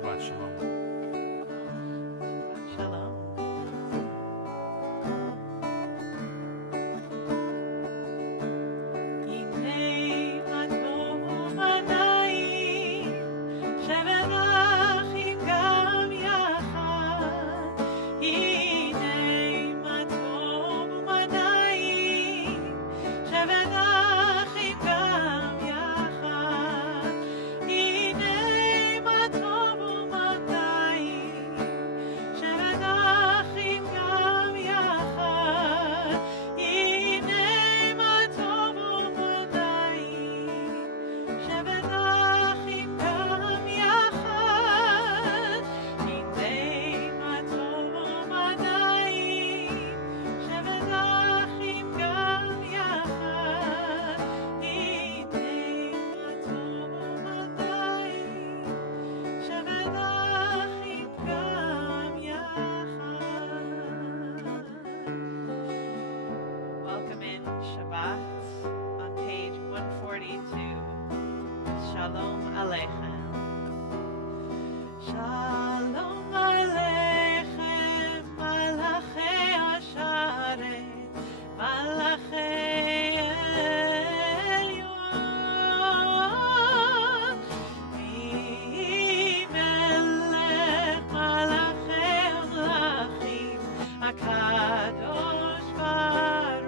Shabbat Shalom. Shalom. Shabbat on page 142. Shalom Aleichem. Shalom Aleichem, Malachei Asharet, Malachei Elyon, Melech Malachei Amlachim, HaKadosh Baruch.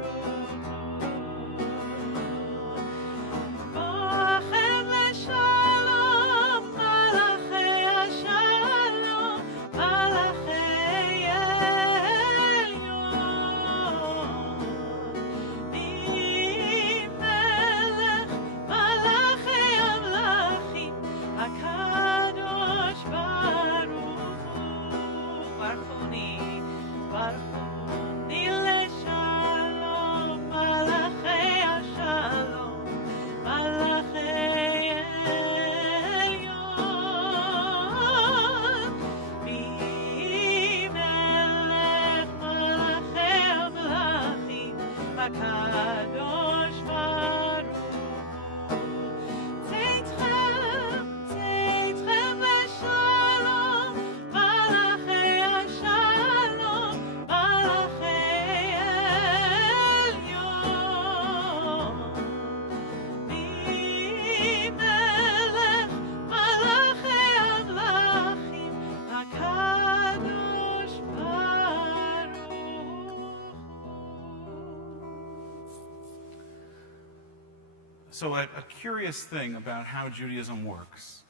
So a curious thing about how Judaism works.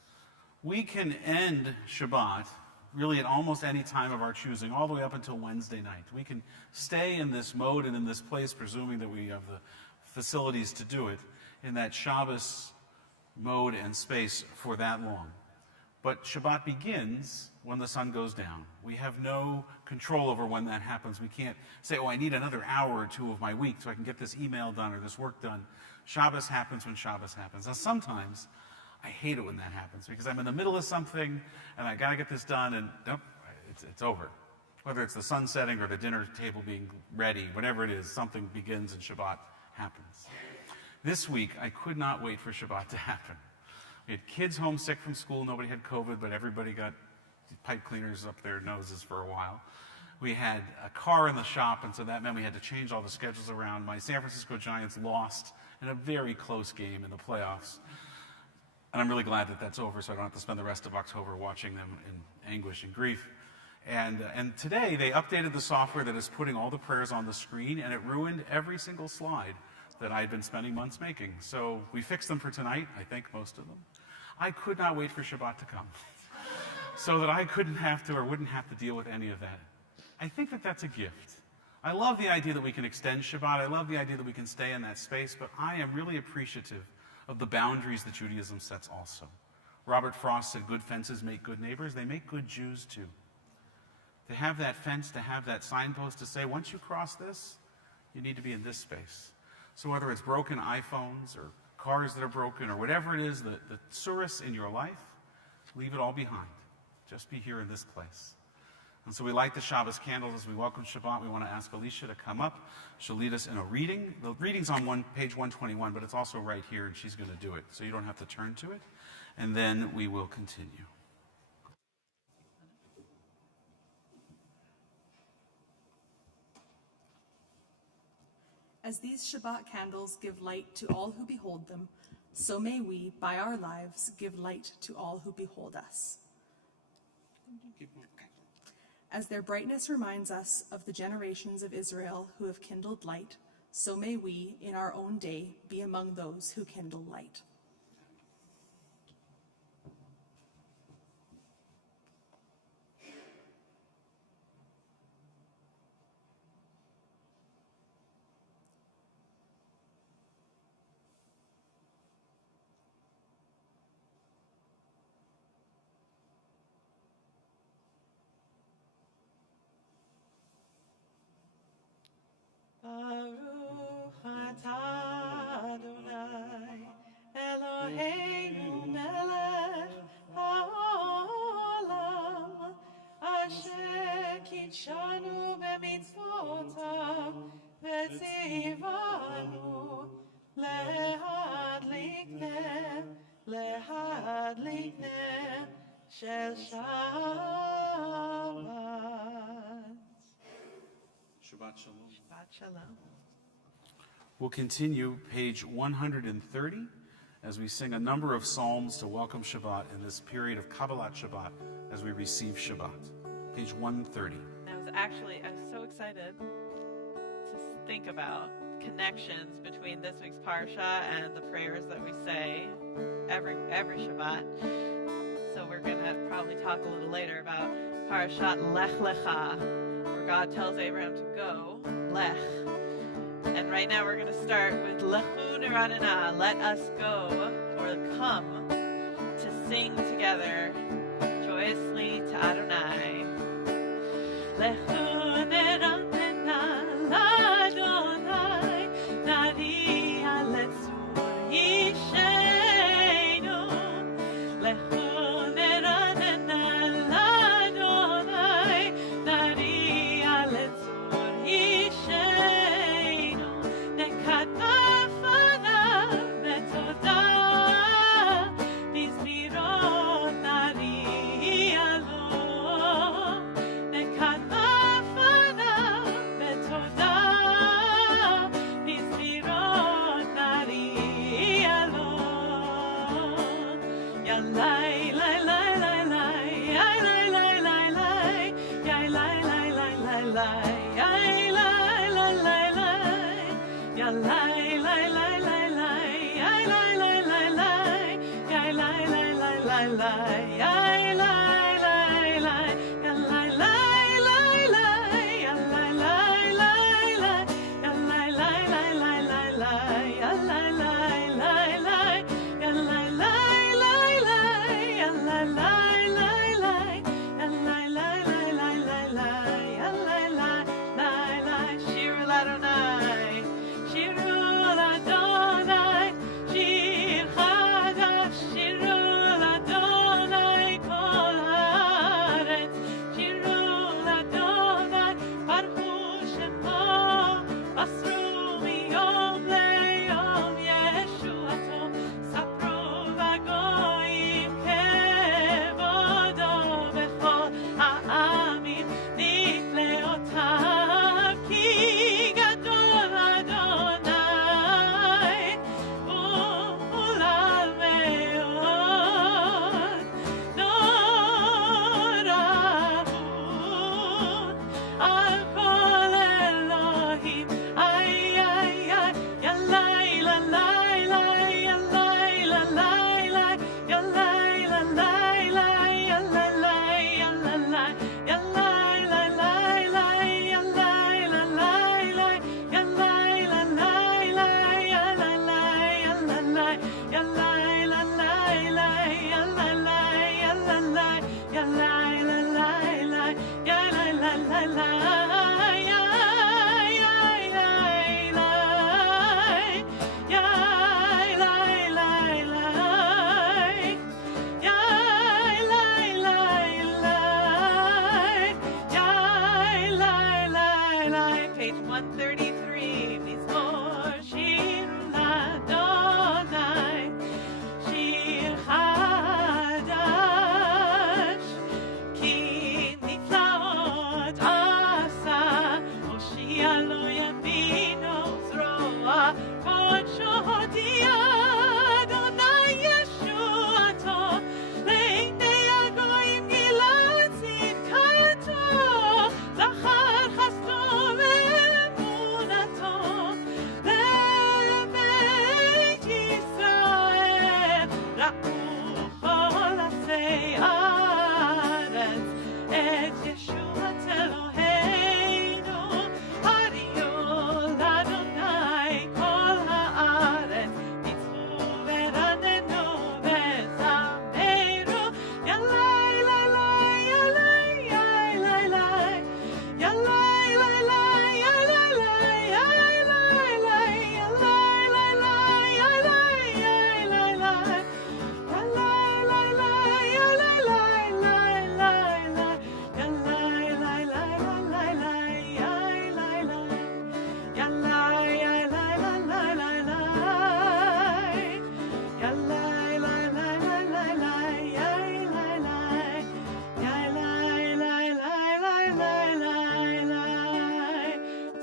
We can end Shabbat really at almost any time of our choosing, all the way up until Wednesday night. We can stay in this mode and in this place, presuming that we have the facilities to do it, in that Shabbos mode and space for that long. But Shabbat begins when the sun goes down. We have no control over when that happens. We can't say, oh, I need another hour or two of my week so I can get this email done or this work done. Shabbos happens when Shabbos happens. Now, sometimes I hate it when that happens because I'm in the middle of something and I got to get this done and nope, it's over. Whether it's the sun setting or the dinner table being ready, whatever it is, something begins and Shabbat happens. This week, I could not wait for Shabbat to happen. We had kids homesick from school. Nobody had COVID, but everybody got pipe cleaners up their noses for a while. We had a car in the shop, and so that meant we had to change all the schedules around. My San Francisco Giants lost in a very close game in the playoffs. And I'm really glad that that's over, so I don't have to spend the rest of October watching them in anguish and grief. And today, they updated the software that is putting all the prayers on the screen, and it ruined every single slide that I had been spending months making. So we fixed them for tonight, I think most of them. I could not wait for Shabbat to come so that I couldn't have to or wouldn't have to deal with any of that. I think that that's a gift. I love the idea that we can extend Shabbat. I love the idea that we can stay in that space, but I am really appreciative of the boundaries that Judaism sets also. Robert Frost said, good fences make good neighbors. They make good Jews too. To have that fence, to have that signpost to say, once you cross this, you need to be in this space. So whether it's broken iPhones or cars that are broken or whatever it is, the tsuris in your life, leave it all behind. Just be here in this place. And so we light the Shabbos candles as we welcome Shabbat. We want to ask Alicia to come up. She'll lead us in a reading. The reading's on page 121, but it's also right here, and she's going to do it. So you don't have to turn to it. And then we will continue. As these Shabbat candles give light to all who behold them, so may we, by our lives, give light to all who behold us. As their brightness reminds us of the generations of Israel who have kindled light, so may we, in our own day, be among those who kindle light. Baruch atah Adonai, Eloheinu melech haolam, asher kitshanu b'mitzvotav, v'tzivanu lehadlik ner shel Shabbat. Shabbat Shalom. Shabbat Shalom. We'll continue page 130 as we sing a number of psalms to welcome Shabbat in this period of Kabbalat Shabbat as we receive Shabbat. Page 130. I was so excited to think about connections between this week's parsha and the prayers that we say every Shabbat. So we're going to probably talk a little later about Parashat Lech Lecha, where God tells Abraham to go, Lech. And right now we're going to start with Lechu Neradana, let us go, or come, to sing together joyously to Adonai. Lechu Neradana, l'Adonai, Nariya letzur Yisheinu. Lechu Neradana, l'Adonai, Nariya letzur Yisheinu. Nekataf anav betodah, bizmirot nariya lo. Nekataf anav betodah, bizmirot nariya lo. Yalai, lai, lai, lai, lai, yai, lai, lai, lai, lai, yai, lai, lai, lai, lai, lai, yai, lai, lai, lai, lai, yalai, lai, lai, lai, lai, yai, lai, lai, lai, lai, yai, lai, lai, lai, lai, lai, yai, lai, lai, lai, yalai, lai, lai, lai, yalai, lai, lai, lai, yalai, lai, lai, lai, lai, lai, yalai, lai, lai, lai, yalai, lai, lai, lai, yalai, lai, lai, lai, yalai, lai, lai, lai, lai, lai, yalai, lai, lai, lai. Shiru l'Adonai, shiru l'Adonai, shir chadash, shiru l'Adonai, kol בכל עשי הארץ את ישועת אלוהינו, הריעו לאדוני כל הארץ, ניצחו ורננו וזמרו, ילאי לילאי ילאי ילאי ילאי ילאי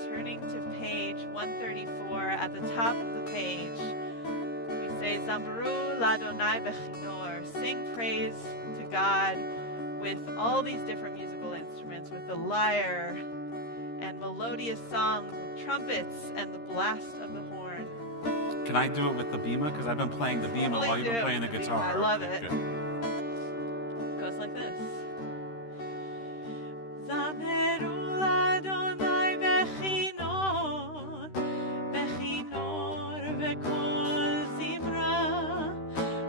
Turning to page 134 at the top of the page, we say Zamru Ladonai Bechinor, sing praise to God with all these different musical instruments, with the lyre and melodious songs, with trumpets and the blast of the horn. Can I do it with the bima? Because I've been playing the bima while you've been playing the guitar. I love it. Good. It goes like this. Zameru Ladonai Bechinor, Bechinor v'kol zimra.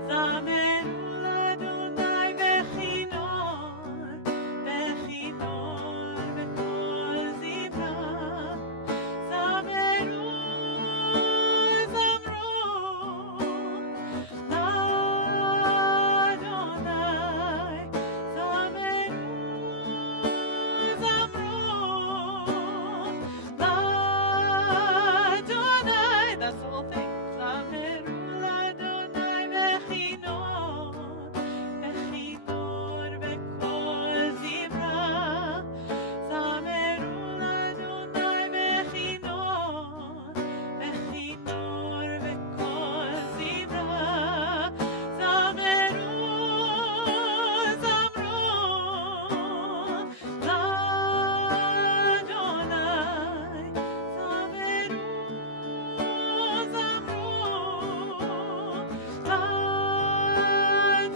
Zameru Ladonai Bechinor, Bechinor v'kol zimra. Zameru, zamru, Ladonai. Zameru, zamru, Ladonai. That's the whole thing. Zameru Ladonai Bechinor, Bechinor v'kol zimra. Zameru Ladonai Bechinor, Bechinor v'kol zimra. Zameru, zamru, Ladonai. Zameru, zamru,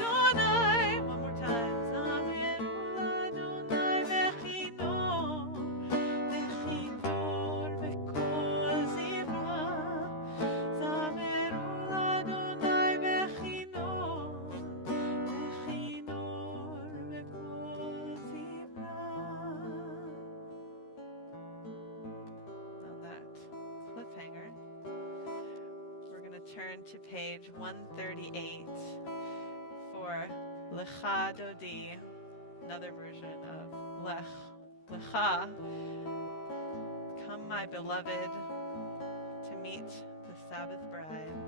Ladonai. One more time. Zameru Ladonai Bechinor, Bechinor v'kol zimra. Zameru Ladonai Bechinor, Bechinor v'kol zimra. On that cliffhanger, we're going to turn to page 138 for Lecha Dodi, another version of Lecha. Come, my beloved, to meet the Sabbath bride.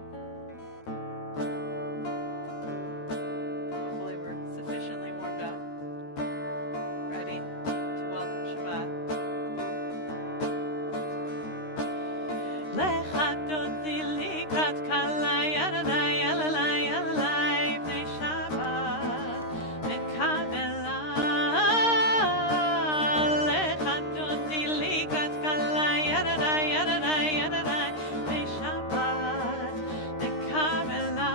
Hopefully we're sufficiently warmed up, ready to welcome Shabbat. Lecha Dodi likrat kala yadalai yadalai yadalai b'nei Shabbat nekabela. Lecha Dodi likrat kala yadalai yadalai yadalai b'nei Shabbat nekabela.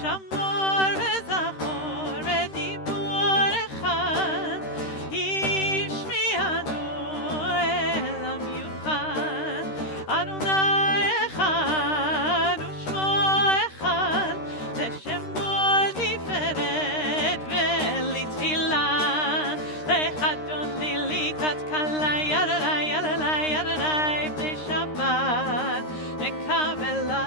Shamor v'zachor v'dibur echad, ishmi'anu el hamiuchad. Adonai echad u'shmo echad, l'shemo tiferet v'litzilah. Lecha Dodi likrat kala yadalai yadalai yadalai b'nei Shabbat nekabela.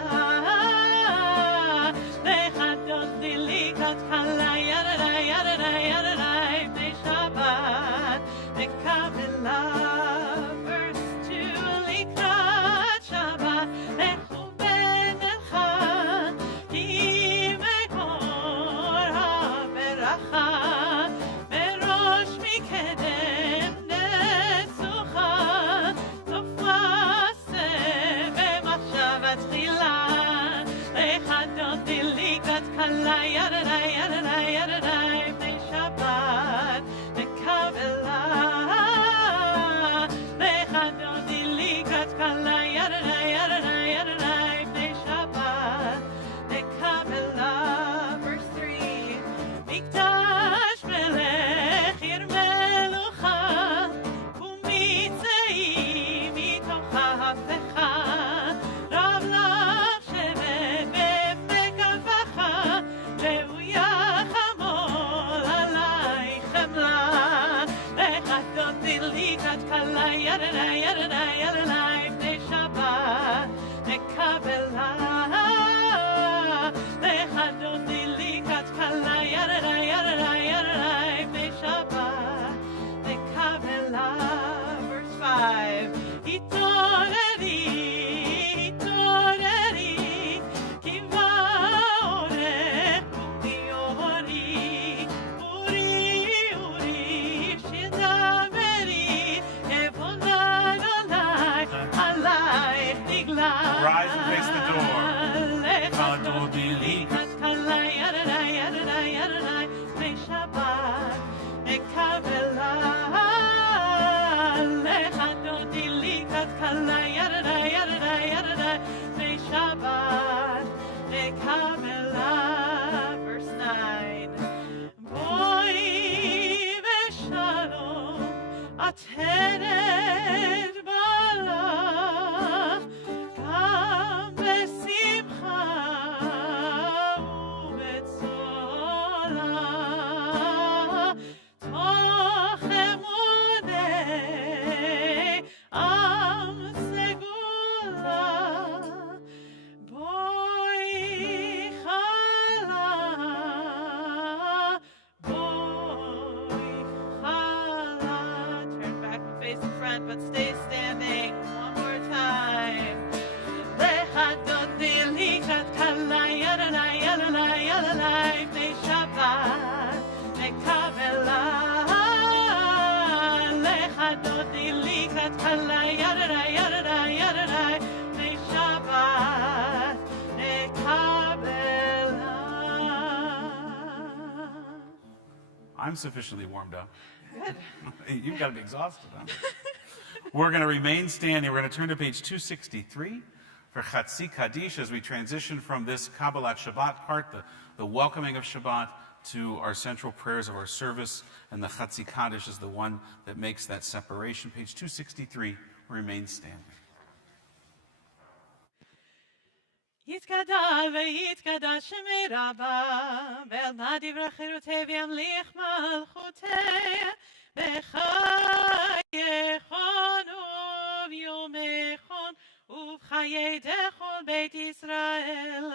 Lecha Dodi likrat kala yadalai yadalai yadalai b'nei Shabbat nekabela. Verse 2, likrat Shabbat lechu benecha, ki mekor haberacha, merosh mikedem nesucha, sofa b'machshavat tchila. Lecha Dodi likrat kala yadalai yadalai yadalai b'nei Shabbat nekabela. Lecha Dodi likrat kala yadalai yadalai yadalai b'nei Shabbat nekabela. can't but stay standing one more time. Lechadodili katkala yadalai yadalai yadalai Pnei Shabbat Kabbalat. Lechadodili katkala yadalai yadalai yadalai Pnei Shabbat Kabbalat. I'm sufficiently warmed up. Good. You've got to be exhausted, huh? We're going to remain standing. We're going to turn to page 263 for Chatzi Kaddish as we transition from this Kabbalat Shabbat part, the welcoming of Shabbat, to our central prayers of our service. And the Chatzi Kaddish is the one that makes that separation. Page 263, remain standing. יתגדל ויתקדש שמי רבה, ואל נא דברי חירותי וימליך מלכותי, בחייכון וביומכון, ובחיי דכל בית ישראל,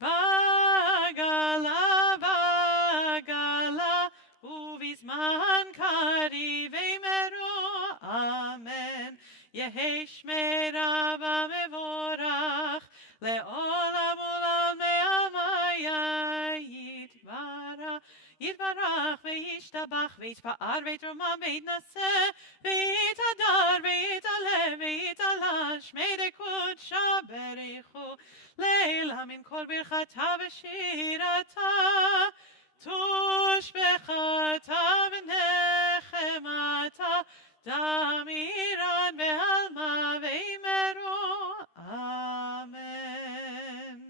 בגלה בגלה, ובזמן קריב אמרו, אמן. יהי שמי רבה מבורך, לעולם עולם מעמיה יתברך וישתבח ויתפאר ויתרומם ויתנשא ויתהדר ויתעלה ויתעלה שמי דקודשא בריחו לילה מן כל ברכתה ושירתה תושבחתה ונחמתה דמירן בעלמא ואמרו Amen.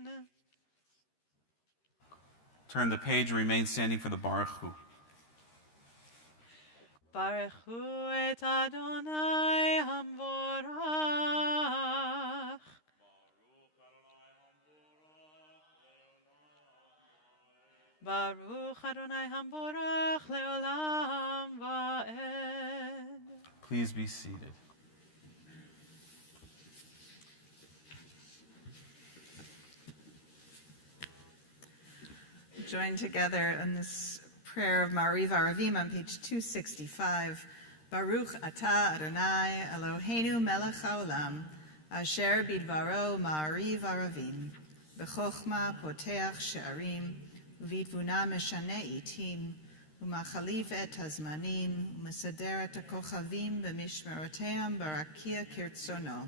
Turn the page and remain standing for the Baruch Hu. Baruch Hu et Adonai Hamvorach. Baruch Adonai Hamvorach leolam va'ed. Please be seated. Join together in this prayer of Ma'ariv Aravim on page 265. Baruch atah Adonai Eloheinu melech haolam, asher bidvaro Ma'ariv Aravim, b'chochma poteach she'arim, u'vitvuna meshane itim, u'machalif et hazmanim, u'mesader et hakochavim b'mishmeroteam barakia kirtzono,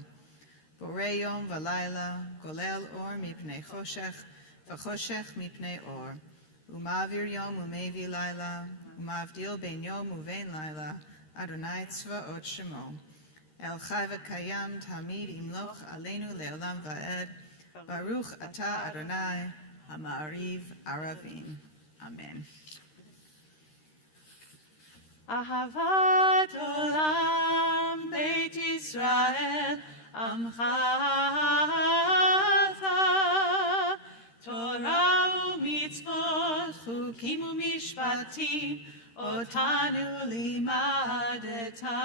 borei yom v'layla, golel or mipnei choshech, v'choshech mipnei or, Umavir yom umevi laila, umavdil ben yom uvein laila, Adonai tzvaot shemo. El chai v'kayam tamid imloch aleinu leolam va'ed, Baruch atah Adonai, ha'ma'ariv aravim. Amen. Ahavat olam beit Yisrael, amcha Torah u'mitzvot, chukim u'mishpatim, otanu limadeta.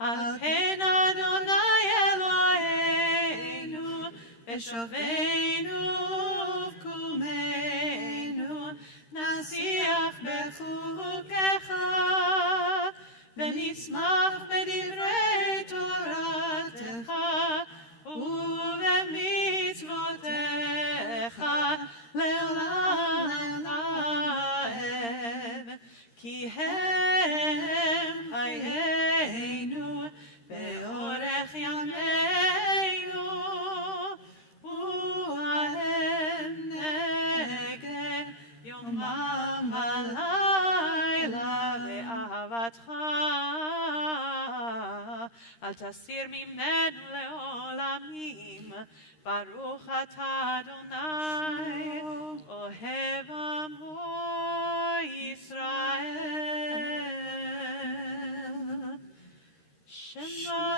Al ken Adonai Eloheinu, v'shoveinu v'kumeinu, nasiach bechukecha, v'nismach b'divrei Toratecha, ובמצוותיך לעולם לעד, כי הם חיינו באורך ימינו, והם נגד יומם ולילה לאהבתך. אל תסיר ממנו לעולמים, ברוך אתה אדוני, אוהב עמו ישראל. שמע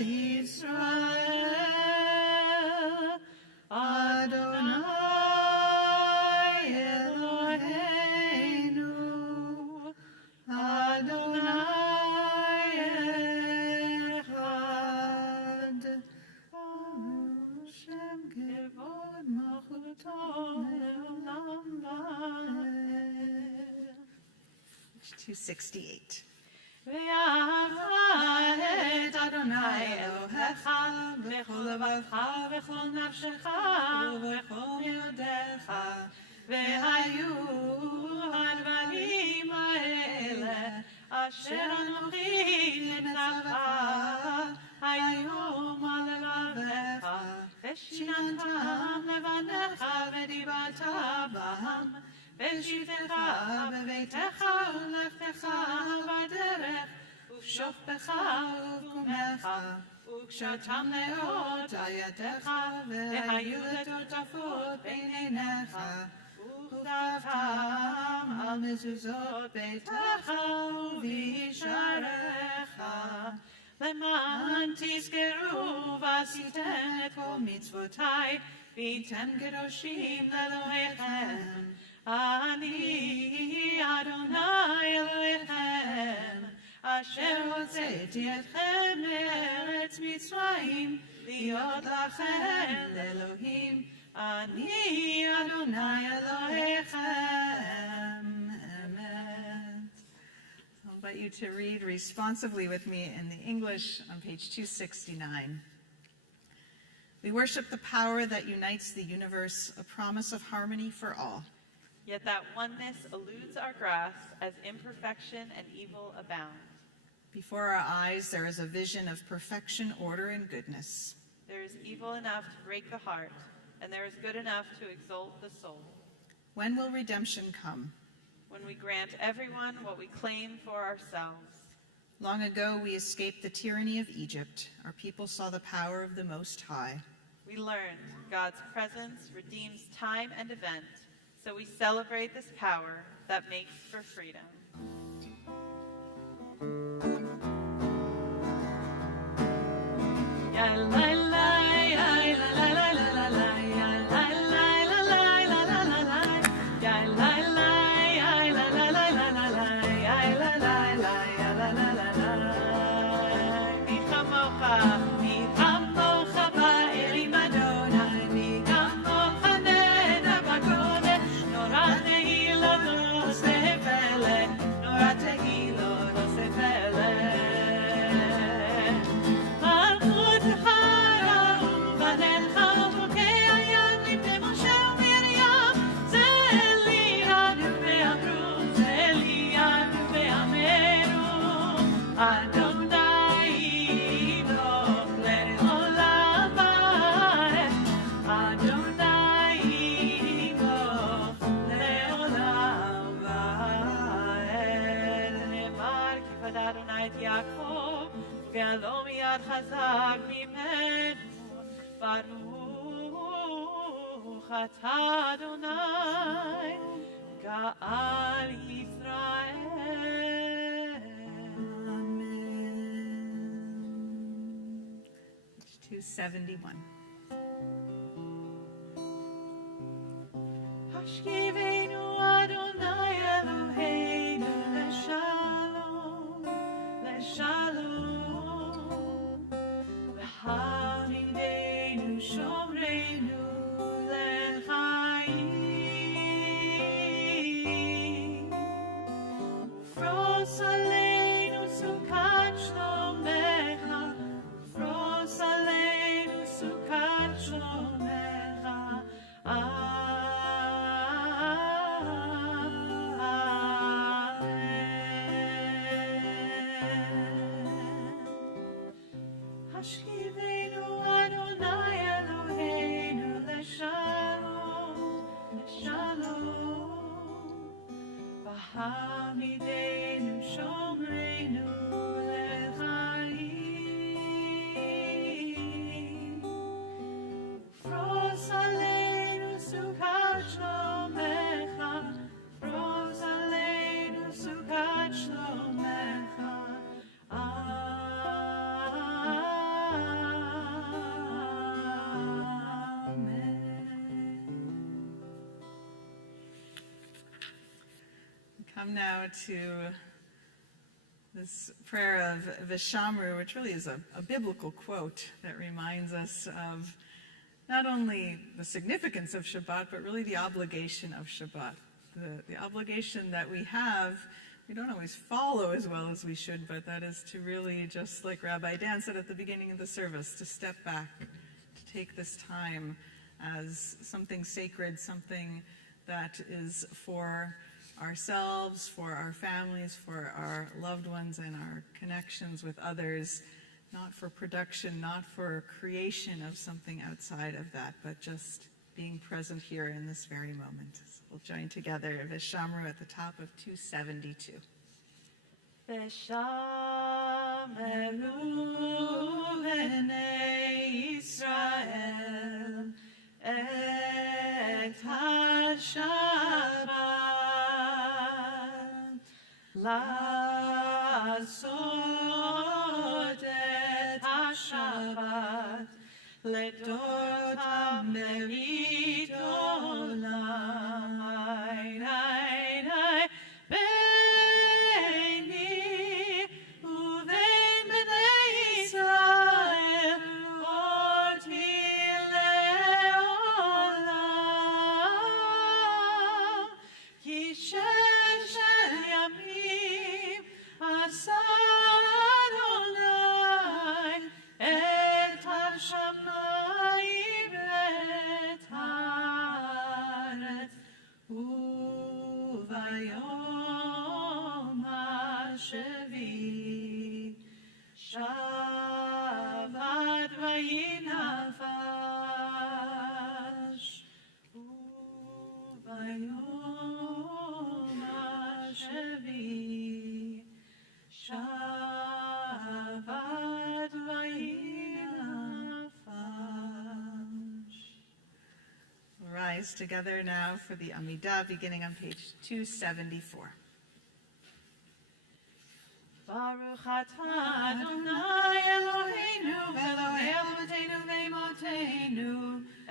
ישראל, אדוני אלוהינו, אדוני שם כבוד מלכותו לעולם ועד. 268. ואהבת את אדוני אלוהיך בכל לבבך ובכל נפשך ובכל מאודיך. והיו הדברים האלה אשר אנוכי מצווה היום על לבביך, ושיננתם לבניך ודיברת בהם, בשבתך בביתך ולכתך בדרך, ובשוכבך ובקומך, וקשרתם לאות על ידיך, והיו לטוטפות בין עיניך, וכתבתם על מזוזות ביתך ובישעריך. למען תזכרו ועשיתם את כל מצוותיי, והייתם קדושים לאלוהיכם. אני אדוני אלוהיכם, אשר הוצאתי אתכם מארץ מצרים, להיות לכם לאלוהים. אני אדוני אלוהיכם. Amen. I'll invite you to read responsively with me in the English on page 269. We worship the power that unites the universe, a promise of harmony for all. Yet that oneness eludes our grasp as imperfection and evil abound. Before our eyes there is a vision of perfection, order, and goodness. There is evil enough to break the heart, and there is good enough to exalt the soul. When will redemption come? When we grant everyone what we claim for ourselves. Long ago we escaped the tyranny of Egypt. Our people saw the power of the Most High. We learned God's presence redeems time and event, so we celebrate this power that makes for freedom. חזק ממנו, ברוך אתה אדוני, גאל ישראל. Amen. Page 271. השכיבנו אדוני אלוהינו לשלום, לשלום, והעמידנו שומרנו לחיים, ופרוס עלינו סוכת שלומך, ופרוס עלינו סוכת שלומך. השכיבנו אדוני אלוהינו לשלום, לשלום, והעמידנו שומרנו לחיים, ופרוס עלינו סוכת שלומך, פרוס עלינו סוכת שלומך. Come now to this prayer of Vishamru, which really is a biblical quote that reminds us of not only the significance of Shabbat, but really the obligation of Shabbat. The obligation that we have we don't always follow as well as we should, but that is to really, just like Rabbi Dan said at the beginning of the service, to step back, to take this time as something sacred, something that is for ourselves, for our families, for our loved ones and our connections with others, not for production, not for creation of something outside of that, but just being present here in this very moment. So we'll join together V'shamru at the top of 272. ושמרו בני ישראל את השבת לעשות את השבת לדורתם ברית עולם. ביני ובין בני ישראל אותי לעולם, כי ששת ימים עשה אדוני את השמיים ואת הארץ, וביום השביעי שבת וינפש, וביום השביעי שבת וינפש. We'll rise together now for the Amidah, beginning on page 274. Baruch atah Adonai Eloheinu, Elohei Avotenu ve'imotenu,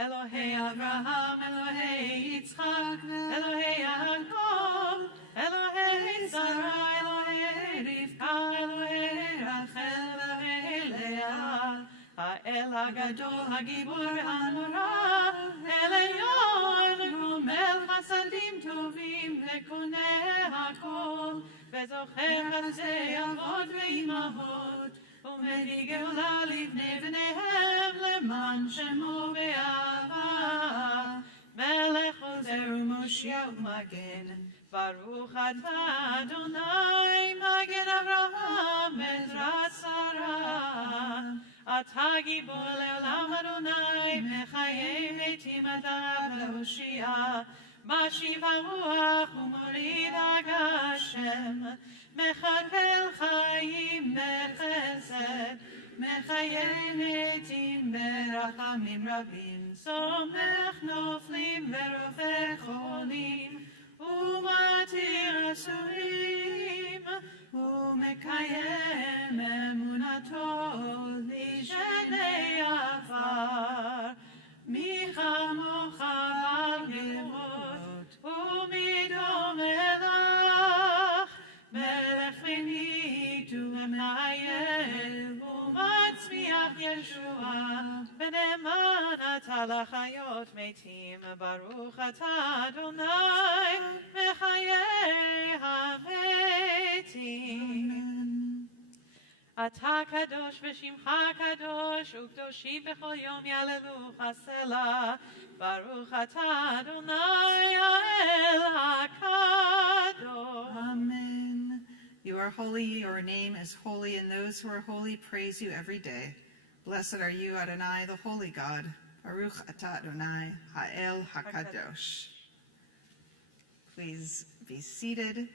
Elohei Avraham, Elohei Yitzchak, Elohei Yaakov, Elohei Sarah, Elohei Rivka, Elohei Rachel, Elohei Leah, Ha'el HaGadol, HaGibor HaNorah, Elyon, Gomel Chasadim Tovim, Vekoneh HaKol, וזוכר חסדי אבות ואימהות, ומביא גאולה לבני בניהם, למען שמו באהבה. מלך עוזר ומושיע ומגן, ברוך אתה אדוני, מגן אברהם, עזרת שרה. אתה גיבור לעולם אדוני, מחיי מתים אתה להושיע. משיב הרוח ומוריד הגשם, מכלכל חיים בחסד, מחיי מתים ברחמים רבים, סומך נופלים ורופא חולים, ומתיר אסורים, ומקיים אמונתו לשני עפר. מי כמוך בעל גבורות ומדום מלך, מלך ונית ומנהל ומצמיח ישועה, ונאמן אתה לחיות מתים, ברוך אתה אדוני מחיי המתים. אתה קדוש ושמך קדוש, וקדושי בכל יום יעללוך סלה. ברוך אתה אדוני האל הקדוש. Amen. You are holy, your name is holy, and those who are holy praise you every day. Blessed are you, Adonai, the holy God. Baruch atah Adonai, Ha'el HaKadosh. Please be seated.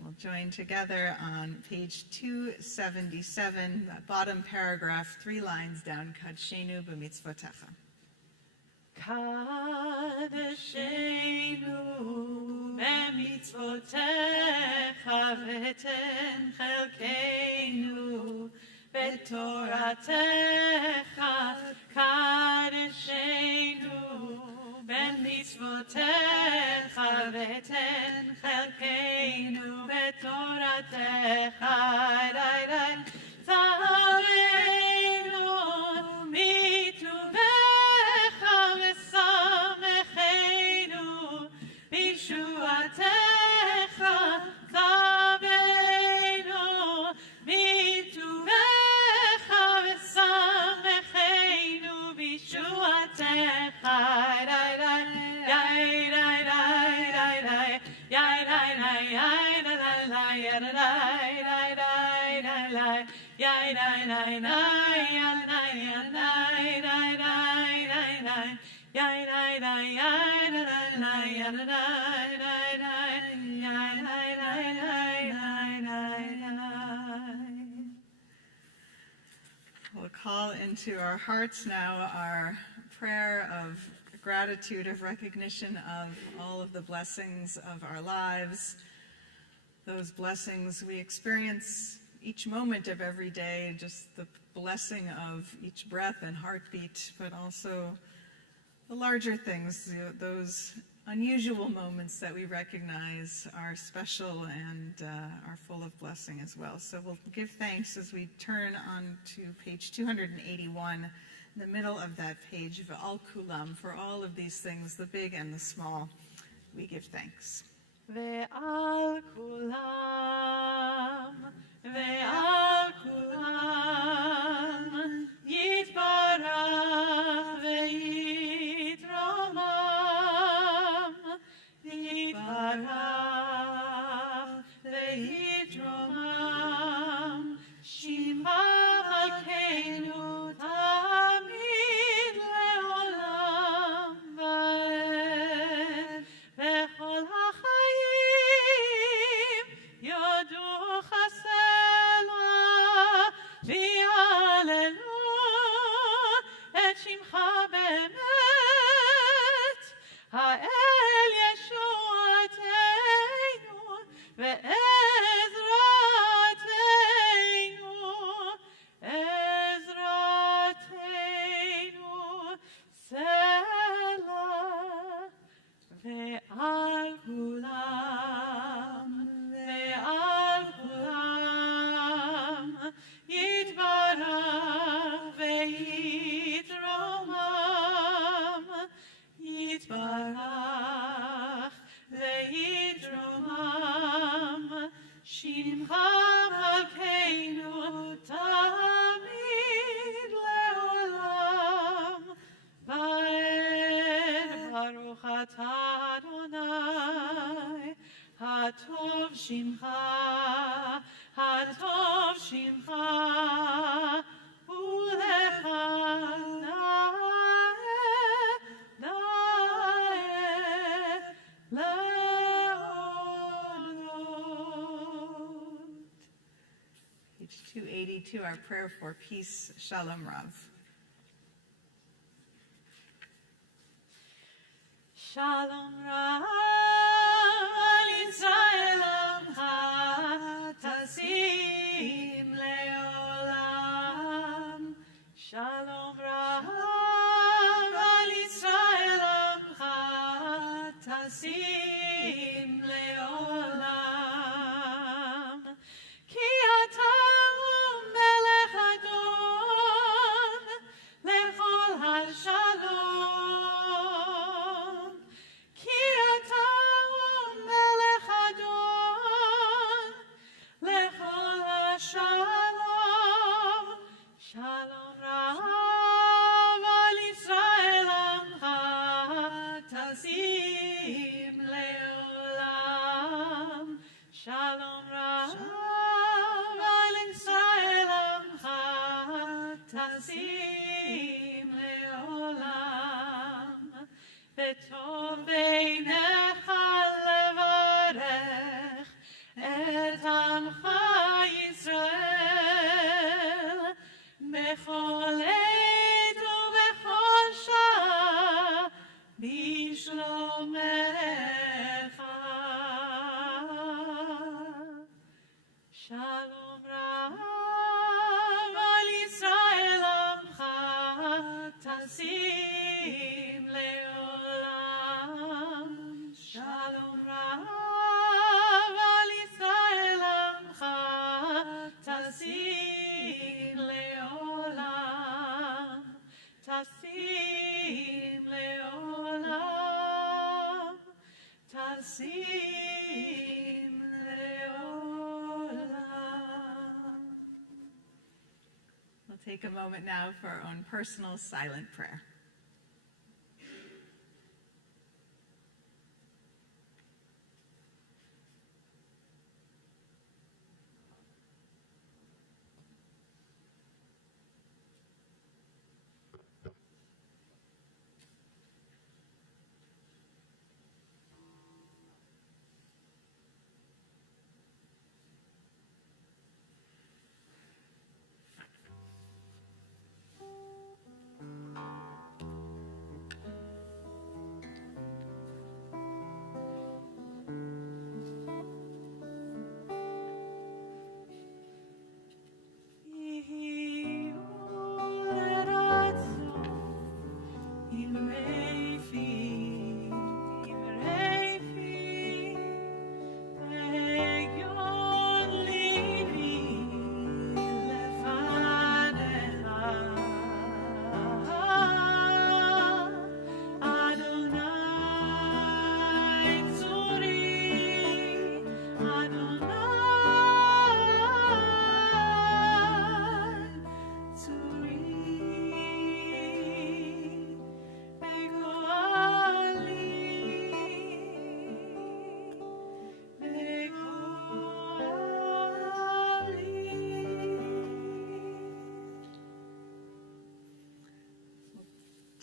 We'll join together on page 277, that bottom paragraph, 3 lines down, Kadshenu b'mitzvotecha. קדשנו במצוותיך ותן חלקנו בתורתך, קדשנו במצוותיך ותן חלקנו בתורתך. צרנו מטובך ושמחנו בישועתך, צרנו We'll call into our hearts now our prayer of gratitude, of recognition of all of the blessings of our lives, those blessings we experience each moment of every day, just the blessing of each breath and heartbeat, but also the larger things, those unusual moments that we recognize are special and are full of blessing as well. So we'll give thanks as we turn on to page 281, in the middle of that page, V'al Kulam, for all of these things, the big and the small. We give thanks. Ve'al kulam, ve'al kulam, yitbarach ve'yitromam, yitbarach ve'yitromam, shema malkeinu tamid le'olam va'ed, ve'chol ha'chayim yodu chasela v'yalelu et shimcha be'emet ha'el yeshuateinu ve'ezrateinu Selah ve'al kulam yitbarach ve'itromam shimcha malkeinu tamid le'olam va'ed baruch atah Adonai hatov shimcha ulecha na'eh le'olot. Page 282, our prayer for peace, Shalom Rav. Shalom Rav al Yisrael amcha tasim le'olam. Shalom Rav al Yisrael amcha tasim le'olam. Ki ata melech adon lechol hashalom. Ki ata melech adon lechol hashalom. Shalom Rav al Yisrael amcha tasim le'olam. Shalom Rav al Yisrael amcha tasim le'olam. V'tov beinecha levarech et amcha Yisrael bechol עת ובכל שעה בשלומך. Shalom Rav al Yisrael amcha tasim le'olam. Shalom Rav al Yisrael amcha tasim le'olam. Tasim le'olam. Tasim le'olam. We'll take a moment now for our own personal silent prayer.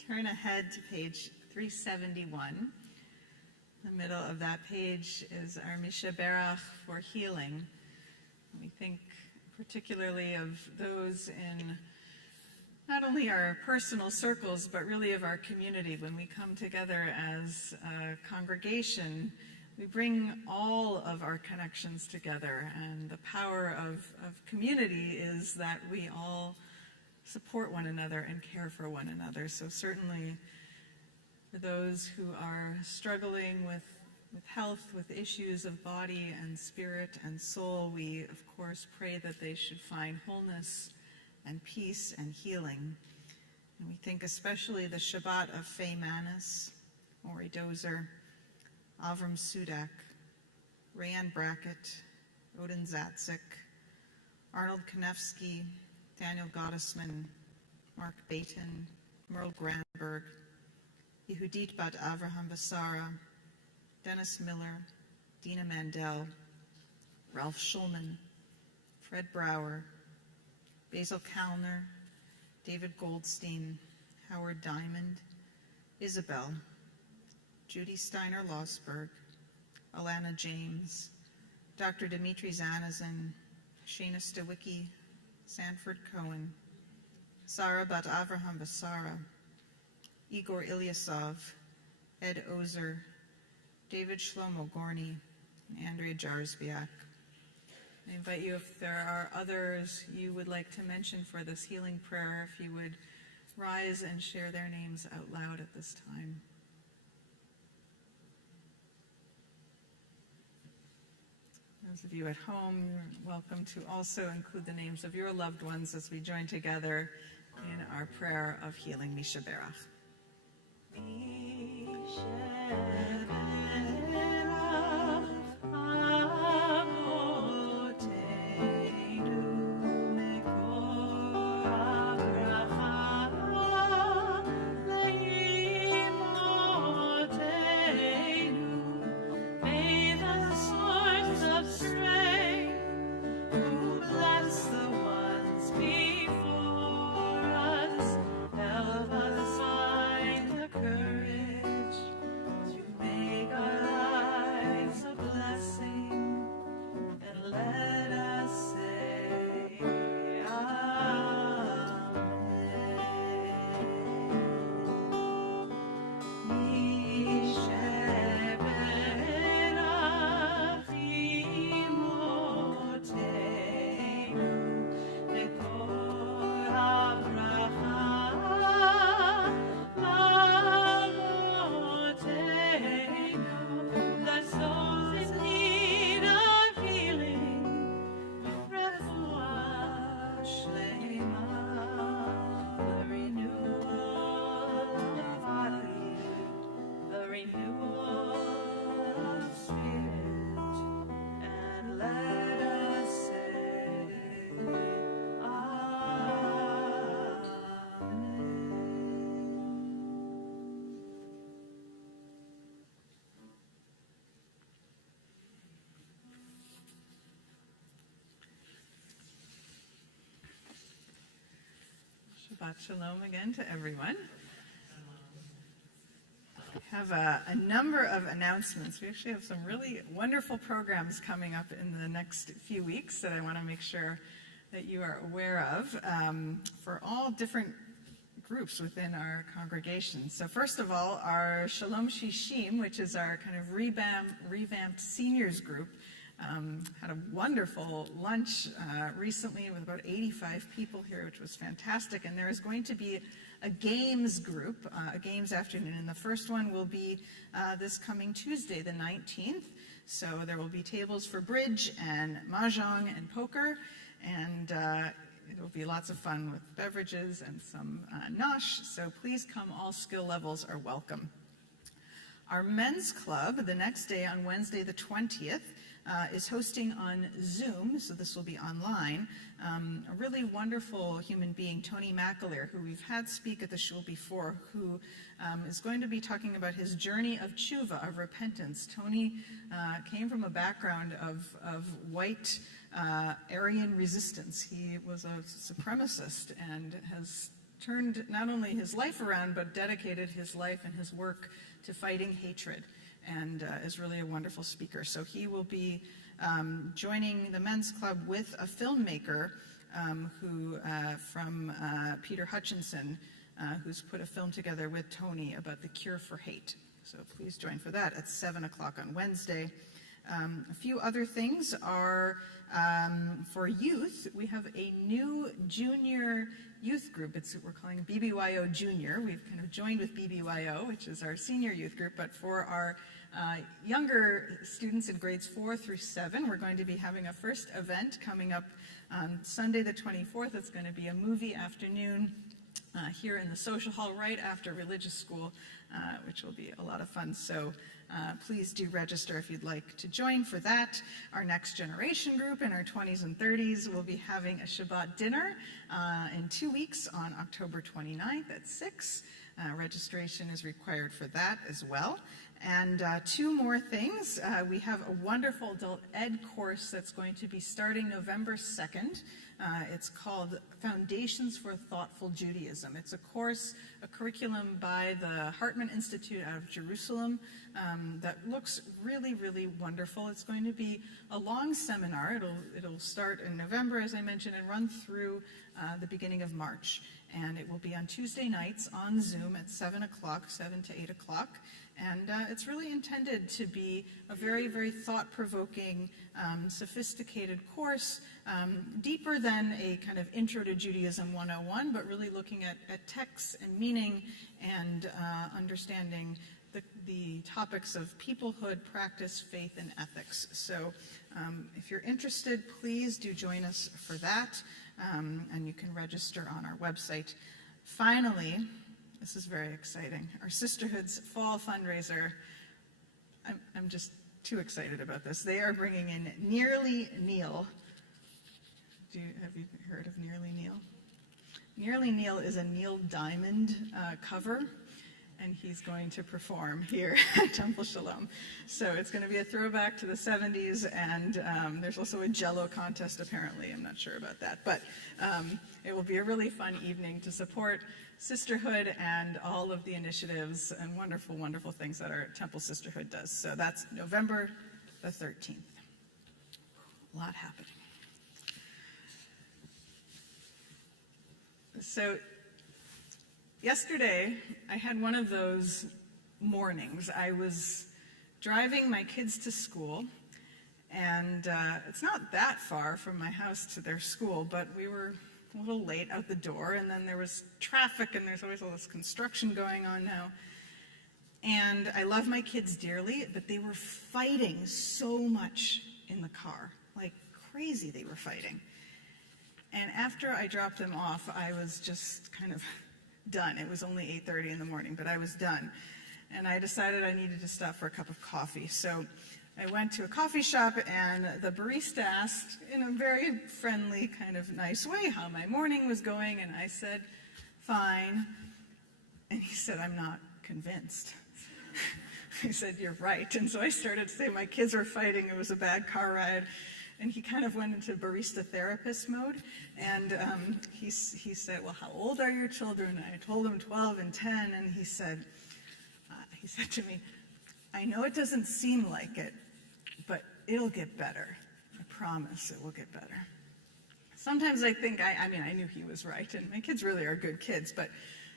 turn ahead to page 371. In the middle of that page is our Misha Berach for healing. We think particularly of those in not only our personal circles, but really of our community. When we come together as a congregation, we bring all of our connections together, and the power of community is that we all support one another and care for one another. So certainly for those who are struggling with health, with issues of body and spirit and soul, we of course pray that they should find wholeness and peace and healing. And we think especially the Shabbat of Faye Manis, Ori Dozer, Avram Sudak, Rayanne Brackett, Odin Zatzik, Arnold Konevsky, Daniel Gottesman, Mark Baton, Merle Granberg, Yehudit Bat Avraham Basara, Dennis Miller, Dina Mandel, Ralph Schulman, Fred Brower, Basil Kalner, David Goldstein, Howard Diamond, Isabel, Judy Steiner-Losberg, Alana James, Dr. Dimitri Zanazin, Shana Stawicki, Sanford Cohen, Sarah Bat Avraham Basara, Igor Ilyasov, Ed Ozer, David Shlomo Gorny, and Andrea Jarzbiak. I invite you, if there are others you would like to mention for this healing prayer, if you would rise and share their names out loud at this time. Those of you at home, you're welcome to also include the names of your loved ones as we join together in our prayer of healing. Misha Berach. Shabbat Shalom again to everyone. We have a number of announcements. We actually have some really wonderful programs coming up in the next few weeks that I want to make sure that you are aware of for all different groups within our congregation. So first of all, our Shalom Shishim, which is our kind of revamped seniors group, had a wonderful lunch recently with about 85 people here, which was fantastic. And there is going to be a games group, a games afternoon. And the first one will be this coming Tuesday, the 19th. So there will be tables for bridge and mahjong and poker. And it will be lots of fun with beverages and some nosh. So please come, all skill levels are welcome. Our men's club, the next day on Wednesday the 20th, is hosting on Zoom, so this will be online, a really wonderful human being, Tony McAleer, who we've had speak at the shul before, who is going to be talking about his journey of tshuva, of repentance. Tony came from a background of white Aryan resistance. He was a supremacist and has turned not only his life around, but dedicated his life and his work to fighting hatred, and is really a wonderful speaker. So he will be joining the men's club with a filmmaker from Peter Hutchinson, who's put a film together with Tony about the cure for hate. So please join for that at 7 o'clock on Wednesday. A few other things are for youth. We have a new junior youth group. We're calling BBYO Junior. We've kind of joined with BBYO, which is our senior youth group, but for our younger students in grades 4 through 7, we're going to be having a first event coming up on Sunday the 24th. It's going to be a movie afternoon here in the social hall right after religious school, which will be a lot of fun. So please do register if you'd like to join for that. Our next generation group in our 20s and 30s will be having a Shabbat dinner in 2 weeks on October 29th at 6. Registration is required for that as well. And 2 more things. We have a wonderful adult ed course that's going to be starting November 2nd. It's called Foundations for Thoughtful Judaism. It's a course, a curriculum by the Hartman Institute out of Jerusalem that looks really, really wonderful. It's going to be a long seminar. It'll start in November, as I mentioned, and run through the beginning of March. And it will be on Tuesday nights on Zoom at 7 o'clock, 7 to 8 o'clock. And it's really intended to be a very, very thought-provoking, sophisticated course, deeper than a kind of Intro to Judaism 101, but really looking at texts and meaning and understanding the topics of peoplehood, practice, faith, and ethics. So if you're interested, please do join us for that, and you can register on our website. Finally, this is very exciting. Our Sisterhood's fall fundraiser, I'm just too excited about this. They are bringing in Nearly Neil. Have you heard of Nearly Neil? Nearly Neil is a Neil Diamond cover, and he's going to perform here at Temple Sholom. So it's going to be a throwback to the 70s, and there's also a Jell-O contest, apparently. I'm not sure about that. But it will be a really fun evening to support sisterhood and all of the initiatives and wonderful, wonderful things that our Temple Sisterhood does. So that's November the 13th. A lot happening. So yesterday, I had one of those mornings. I was driving my kids to school, and it's not that far from my house to their school, but we were a little late out the door, and then there was traffic, and there's always all this construction going on now. And I love my kids dearly, but they were fighting so much in the car, like crazy they were fighting. And after I dropped them off, I was just kind of done. It was only 8:30 in the morning, but I was done. And I decided I needed to stop for a cup of coffee. So I went to a coffee shop, and the barista asked in a very friendly, kind of nice way how my morning was going, and I said, fine. And he said, I'm not convinced. He said, you're right. And so I started to say my kids were fighting, it was a bad car ride. And he kind of went into barista therapist mode, and he said, well, how old are your children? And I told him 12 and 10, and he said to me, I know it doesn't seem like it, but it'll get better. I promise it will get better. Sometimes I think, I knew he was right, and my kids really are good kids, but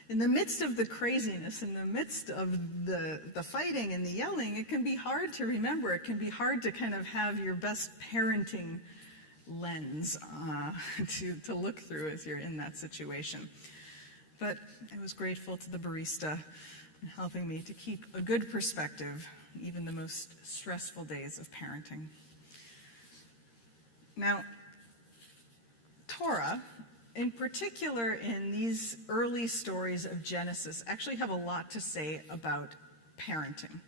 in the midst of the craziness, in the midst of the fighting and the yelling, it can be hard to remember. It can be hard to kind of have your best parenting lens to look through as you're in that situation. But I was grateful to the barista in helping me to keep a good perspective, even the most stressful days of parenting. Now, Torah, in particular in these early stories of Genesis, actually have a lot to say about parenting.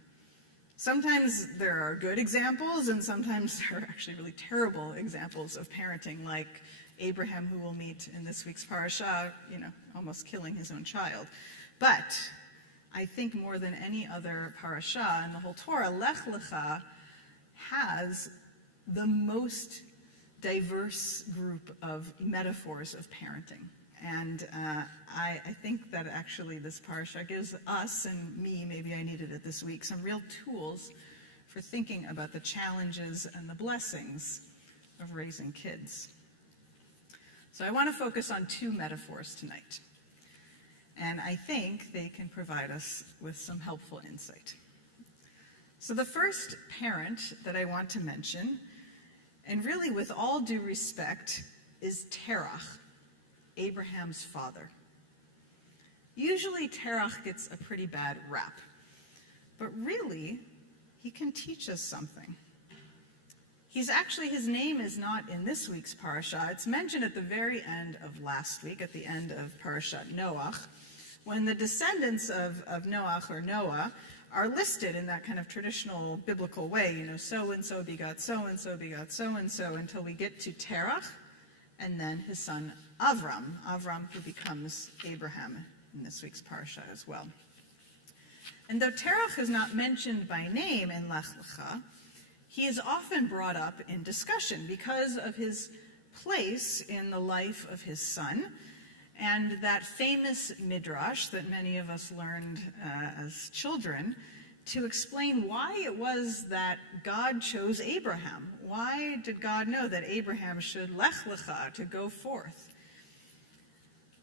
Sometimes there are good examples, and sometimes there are actually really terrible examples of parenting, like Abraham, who we'll meet in this week's parashah, almost killing his own child. But I think more than any other parashah in the whole Torah, Lech Lecha has the most diverse group of metaphors of parenting. And I think that actually this parsha gives us, and me, maybe I needed it this week, some real tools for thinking about the challenges and the blessings of raising kids. So I want to focus on two metaphors tonight. And I think they can provide us with some helpful insight. So the first parent that I want to mention, and really with all due respect, is Terach, Abraham's father. Usually Terach gets a pretty bad rap, but really, he can teach us something. His name is not in this week's parasha. It's mentioned at the very end of last week, at the end of Parashat Noach, when the descendants of Noach or Noah are listed in that kind of traditional biblical way, so-and-so begot so-and-so begot so-and-so, until we get to Terach, and then his son Avram, who becomes Abraham in this week's parsha as well. And though Terach is not mentioned by name in Lech Lecha, he is often brought up in discussion because of his place in the life of his son, and that famous midrash that many of us learned as children to explain why it was that God chose Abraham. Why did God know that Abraham should Lech Lecha, to go forth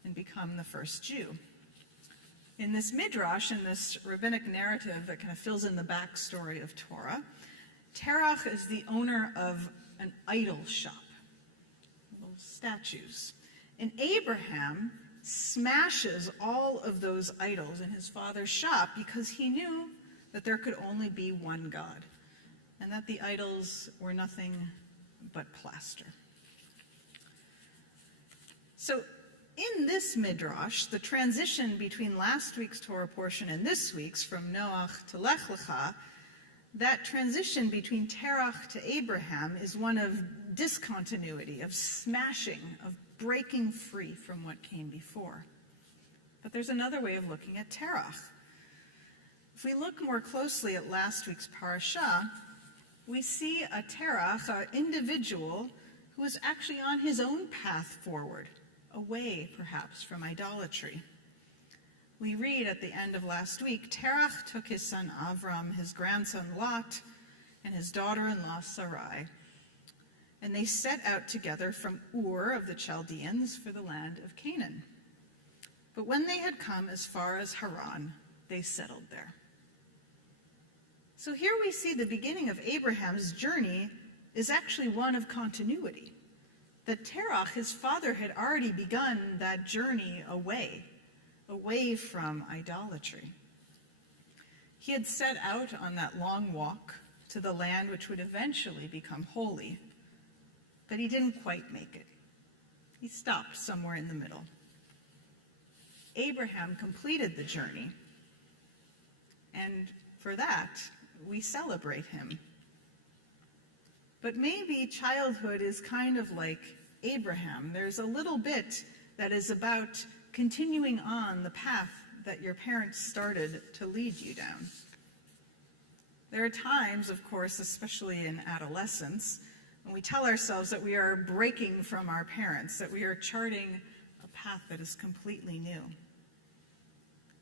and become the first Jew? In this midrash, in this rabbinic narrative that kind of fills in the backstory of Torah, Terach is the owner of an idol shop, little statues. And Abraham smashes all of those idols in his father's shop because he knew that there could only be one God, and that the idols were nothing but plaster. So in this midrash, the transition between last week's Torah portion and this week's, from Noach to Lech Lecha, that transition between Terach to Abraham is one of discontinuity, of smashing, of breaking free from what came before. But there's another way of looking at Terach. If we look more closely at last week's parasha, we see a Terach, an individual who is actually on his own path forward, away perhaps from idolatry. We read at the end of last week, Terach took his son Avram, his grandson Lot, and his daughter-in-law Sarai, and they set out together from Ur of the Chaldeans for the land of Canaan. But when they had come as far as Haran, they settled there. So here we see the beginning of Abraham's journey is actually one of continuity. That Terach, his father, had already begun that journey away from idolatry. He had set out on that long walk to the land which would eventually become holy, but he didn't quite make it. He stopped somewhere in the middle. Abraham completed the journey, and for that, we celebrate him. But maybe childhood is kind of like Abraham. There's a little bit that is about continuing on the path that your parents started to lead you down. There are times, of course, especially in adolescence, when we tell ourselves that we are breaking from our parents, that we are charting a path that is completely new.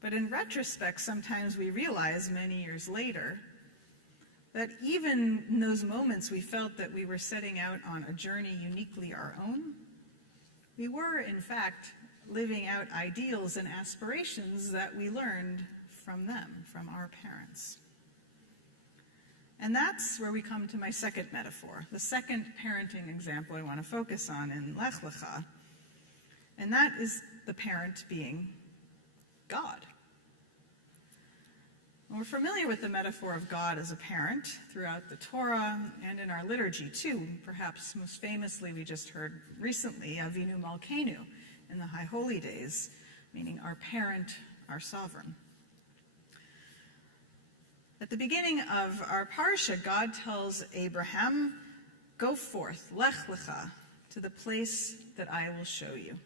But in retrospect, sometimes we realize many years later that even in those moments we felt that we were setting out on a journey uniquely our own, we were, in fact, living out ideals and aspirations that we learned from them, from our parents. And that's where we come to my second metaphor, the second parenting example I want to focus on in Lech Lecha, and that is the parent being God. We're familiar with the metaphor of God as a parent throughout the Torah and in our liturgy too. Perhaps most famously, we just heard recently, Avinu Malkeinu in the High Holy Days, meaning our parent, our sovereign. At the beginning of our parsha, God tells Abraham, "Go forth, Lech Lecha, to the place that I will show you."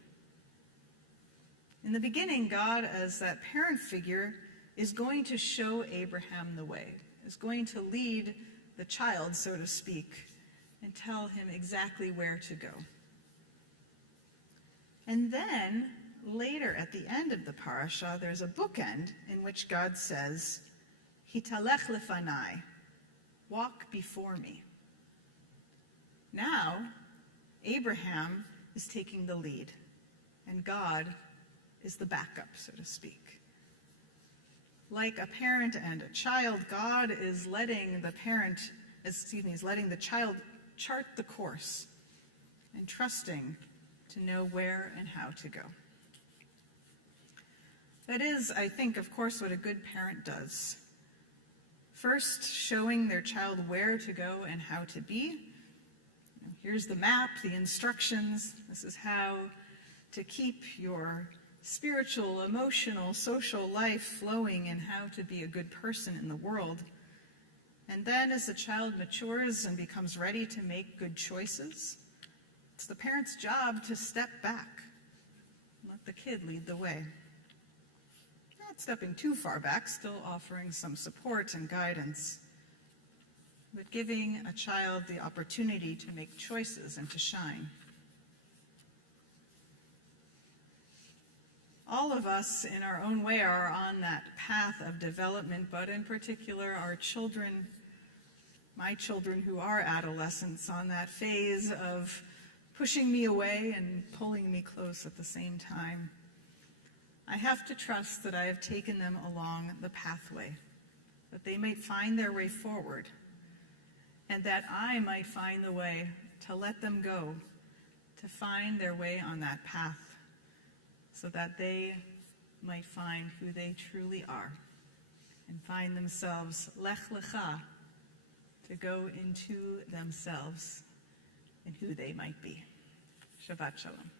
In the beginning, God, as that parent figure, is going to show Abraham the way, is going to lead the child, so to speak, and tell him exactly where to go. And then later at the end of the parasha, there's a bookend in which God says, Hitalech lefanai, walk before me. Now, Abraham is taking the lead, and God is the backup, so to speak. Like a parent and a child, God is letting the child chart the course and trusting to know where and how to go. That is, I think, of course, what a good parent does. First, showing their child where to go and how to be. Here's the map, the instructions. This is how to keep your spiritual, emotional, social life flowing and how to be a good person in the world. And then as the child matures and becomes ready to make good choices, it's the parent's job to step back and let the kid lead the way. Not stepping too far back, still offering some support and guidance, but giving a child the opportunity to make choices and to shine. All of us, in our own way, are on that path of development, but in particular our children, my children who are adolescents, on that phase of pushing me away and pulling me close at the same time. I have to trust that I have taken them along the pathway, that they might find their way forward, and that I might find the way to let them go, to find their way on that path, so that they might find who they truly are and find themselves lech lecha, to go into themselves and who they might be. Shabbat Shalom.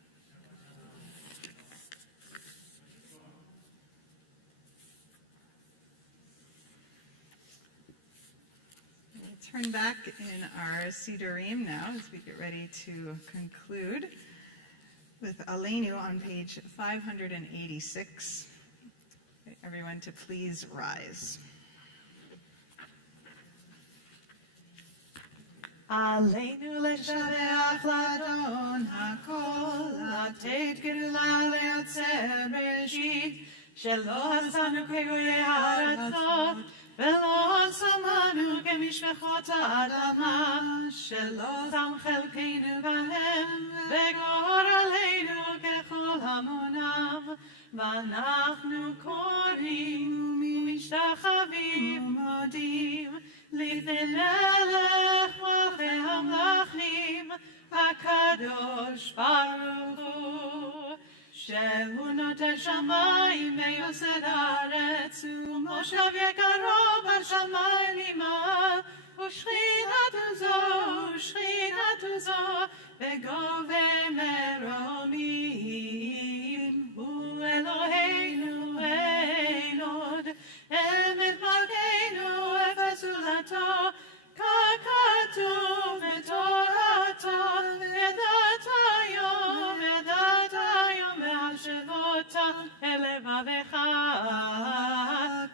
We'll turn back in our Sidurim now as we get ready to conclude with Aleinu on page 586. Everyone to please rise. עלינו לשבח לאדון הכל, לתת גדולה ליוצר בראשית, שלא עשנו כגויי הארצות, ולא שמנו כמשפחות האדמה, שלא שם חלקנו בהם, וגורלנו ככל המונם, ואנחנו קוראים ומשתחווים ומודים, לפני מלך מלכי המלכים, הקדוש ברוך הוא, שהוא נוטה שמיים ויוסד הארץ, ומושב יקרו בשמיים ממעל, ושכינתו זו, בגובה מרומים, הוא אלוהינו אין עוד, אמת מלכנו ופסולתו, ככתוב בתורתו, ודעת היום והשבותה אל לבבך,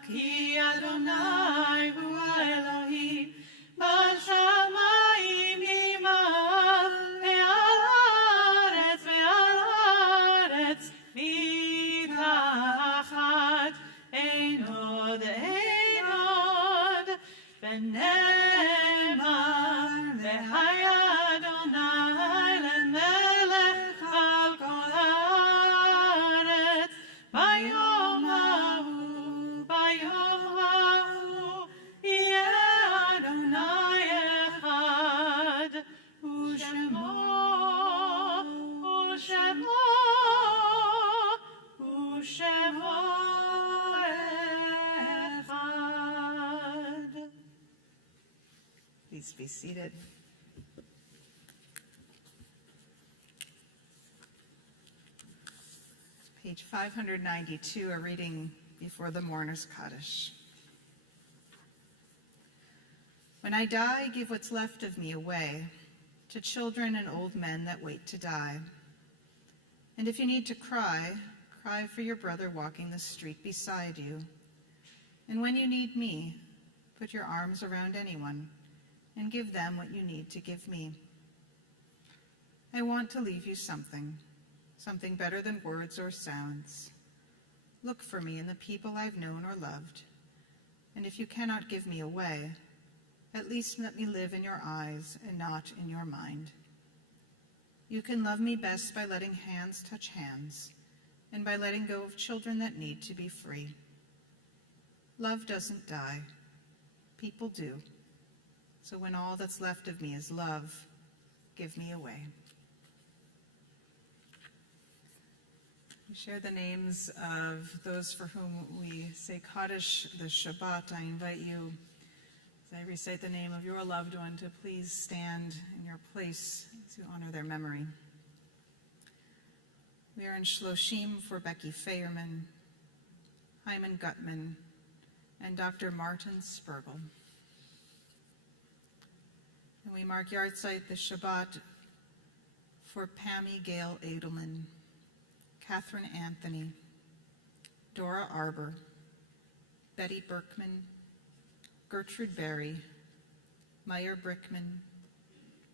כי אדוני הוא האלוהים, בשמיים ממעל, ועל הארץ מתחת, אין עוד, ונאמר, והיה אדוני למלך על כל הארץ, ביום ההוא יהיה אדוני אחד, ושמו אחד. Please be seated. Page 592, a reading before the mourner's Kaddish. When I die, give what's left of me away to children and old men that wait to die. And if you need to cry, cry for your brother walking the street beside you. And when you need me, put your arms around anyone and give them what you need to give me. I want to leave you something, something better than words or sounds. Look for me in the people I've known or loved, and if you cannot give me away, at least let me live in your eyes and not in your mind. You can love me best by letting hands touch hands, and by letting go of children that need to be free. Love doesn't die. People do. So when all that's left of me is love, give me away. We share the names of those for whom we say Kaddish, the Shabbat. I invite you, as I recite the name of your loved one, to please stand in your place to honor their memory. We are in Shloshim for Becky Feyerman, Hyman Gutman, and Dr. Martin Spergel. And we mark Yartzeit the Shabbat for Pammy Gale Edelman, Catherine Anthony, Dora Arbor, Betty Berkman, Gertrude Berry, Meyer Brickman,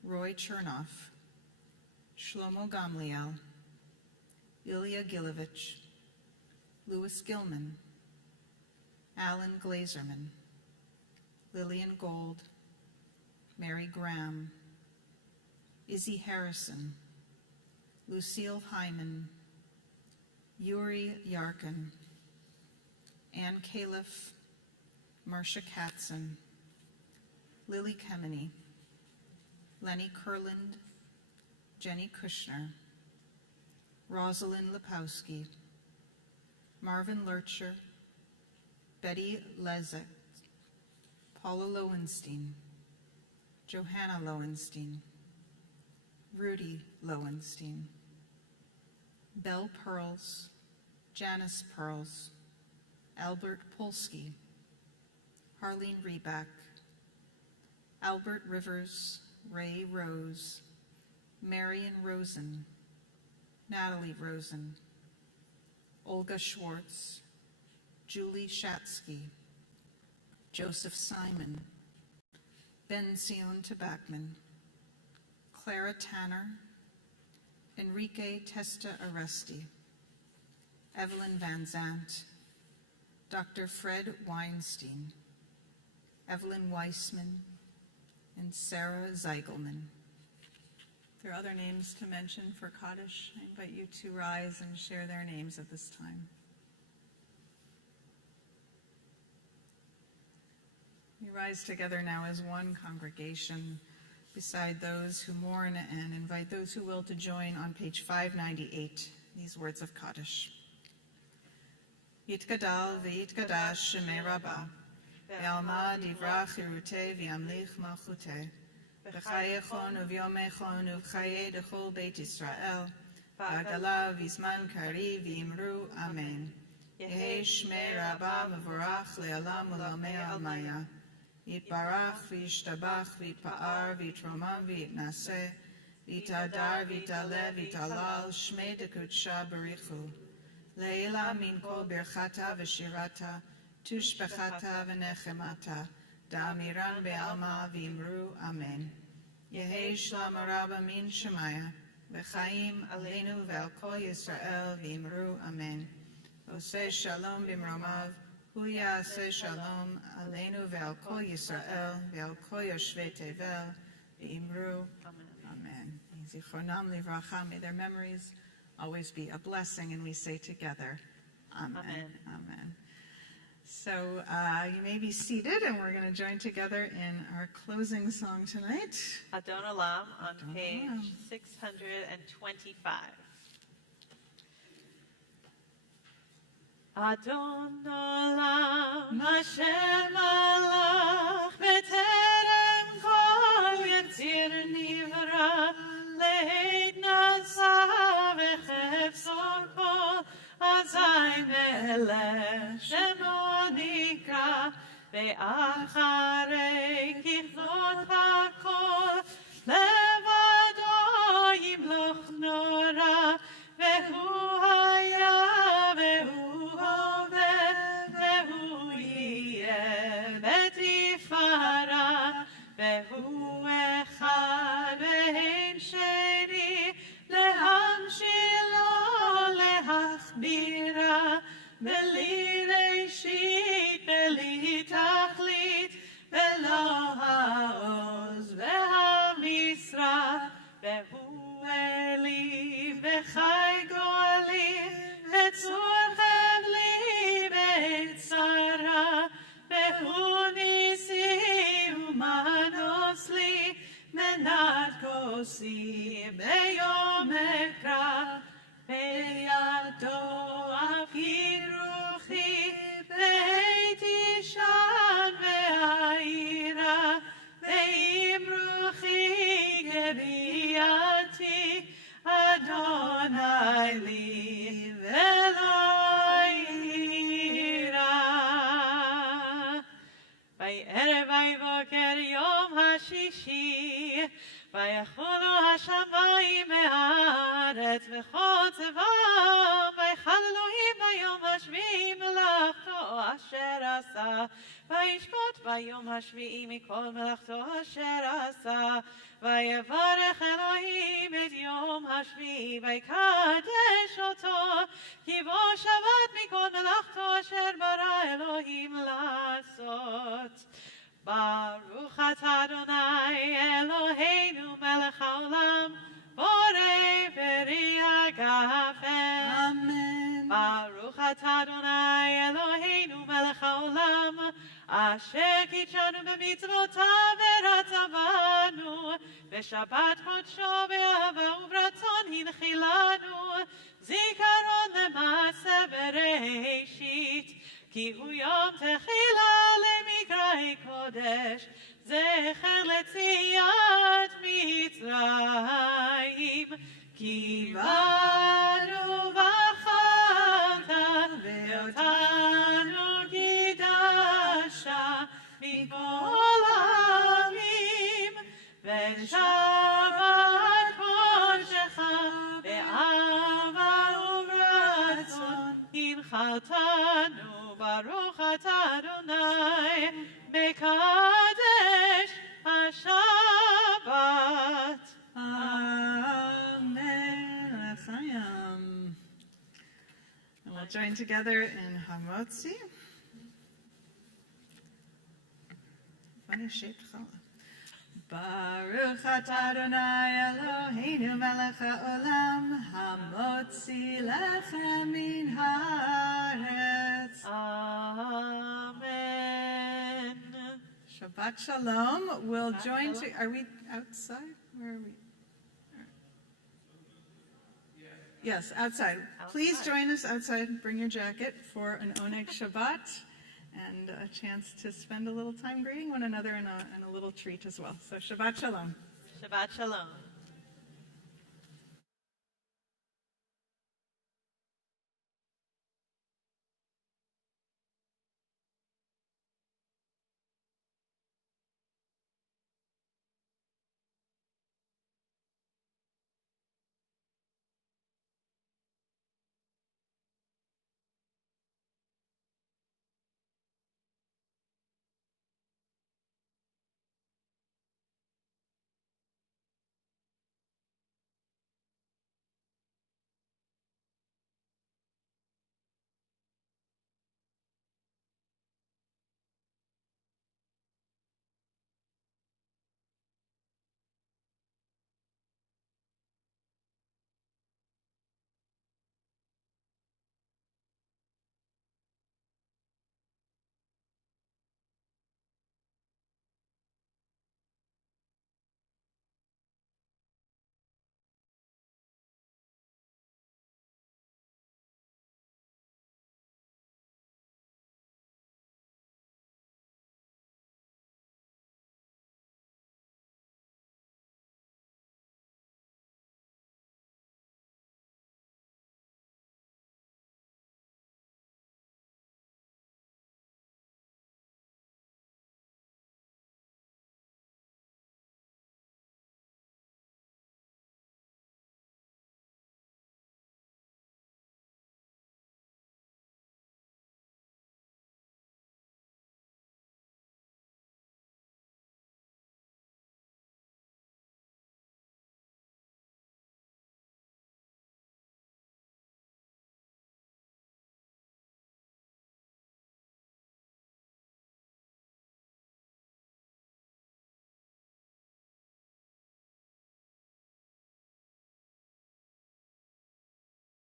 Roy Chernoff, Shlomo Gamliel, Ilya Gilovich, Louis Gilman, Alan Glazerman, Lillian Gold, Mary Graham, Izzy Harrison, Lucille Hyman, Yuri Yarkin, Ann Califf, Marcia Katzen, Lily Kemeny, Lenny Kurland, Jenny Kushner, Rosalind Lepowski, Marvin Lurcher, Betty Lezek, Paula Lowenstein, Johanna Lowenstein, Rudy Lowenstein, Belle Pearls, Janice Pearls, Albert Polsky, Harlene Reback, Albert Rivers, Ray Rose, Marion Rosen, Natalie Rosen, Olga Schwartz, Julie Shatsky, Joseph Simon, Ben Sion Tabakman, Clara Tanner, Enrique Testa Aresti, Evelyn Van Zandt, Dr. Fred Weinstein, Evelyn Weissman, and Sarah Zeigelman. If there are other names to mention for Kaddish, I invite you to rise and share their names at this time. We rise together now as one congregation beside those who mourn, and invite those who will to join on page 598, these words of Kaddish. Yitgadal v'yitgadash shemei Rabbah, ve'alma divrach chirutei v'yamlich malchutei, v'chayechon uvyomechon uv'chayei dechol Beit Yisrael, v'agala v'zman kari v'imru amen. Yehei shmei Rabbah mevorach le'alam u'lamei almaya. Yitbarach v'yishtabach v'yitpa'ar v'yitromam v'yitnaseh v'yitadar v'yitaleh v'yitalal shmei dekudsha barichu leila min kol birchata v'shirata tushbechata v'nechemata da'amiran be'alma v'imru amen. Yehei shlam rabba min shemaya v'chaim aleinu ve'al kol Yisrael v'imru amen. Oseh shalom b'mromav Hu ya'aseh shalom aleinu ve'al kol Yisrael ve'al kol yoshvei tevel v'imru amen. Zichronam livracha, may their memories always be a blessing, and we say together, amen. Amen. Amen. So you may be seated, and we're going to join together in our closing song tonight. Adon Olam on Adon page Olam. 625. Adon Olam Hashem Malach B'terem Kol Yetzir Nivra Leid Nasa V'chefzor Kol Azai Melech Shemo Nikra Ve'acharei Kichlot HaKol Levado Yimloch Nora Ve'hu Haya Ve'hu אחד ואין שני להמשילו עושי ביום אקרא, בידו אפקיר רוחי, והייתי שם ואעירה, ואם רוחי גביעתי, אדוני לי ולא יירא. ויערב ויבוקר יום השישי, ויחולו השמיים והארץ וכל צבאם, ויחל אלוהים ביום השביעי מלאכתו אשר עשה, וישפוט ביום השביעי מכל מלאכתו אשר עשה. ויברך אלוהים את יום השביעי ויקדש אותו, כי בו שבת מכל מלאכתו אשר ברא אלוהים לעשות. ברוך אתה אדוני אלוהינו מלך העולם, בורא בריאה גפן. אמן. ברוך אתה אדוני אלוהינו מלך העולם, אשר קידשנו במצוותיו ורצה בנו, בשבת קודשו באהבה וברצון הנחילנו, זיכרון למעשה בראשית, כי הוא יום תחילה למקראי קודש, זכר לציית מצרים. כי באנו בחרת ואותנו קידשת מכל העמים, ושבת קודשך באהבה וברצון הנחלתנו. ברוך אתה אדוני מקדש השבת. Amen. L'chaim. And we'll join together in Hamotzi. Funny shaped challah. Baruch atah Adonai Eloheinu melech haolam, hamotzi lechem min haaretz. Amen. Shabbat Shalom. We'll join to. Are we outside? Where are we? Yes, outside. Please join us outside. Bring your jacket for an Oneg Shabbat and a chance to spend a little time greeting one another and a little treat as well. So Shabbat Shalom. Shabbat Shalom.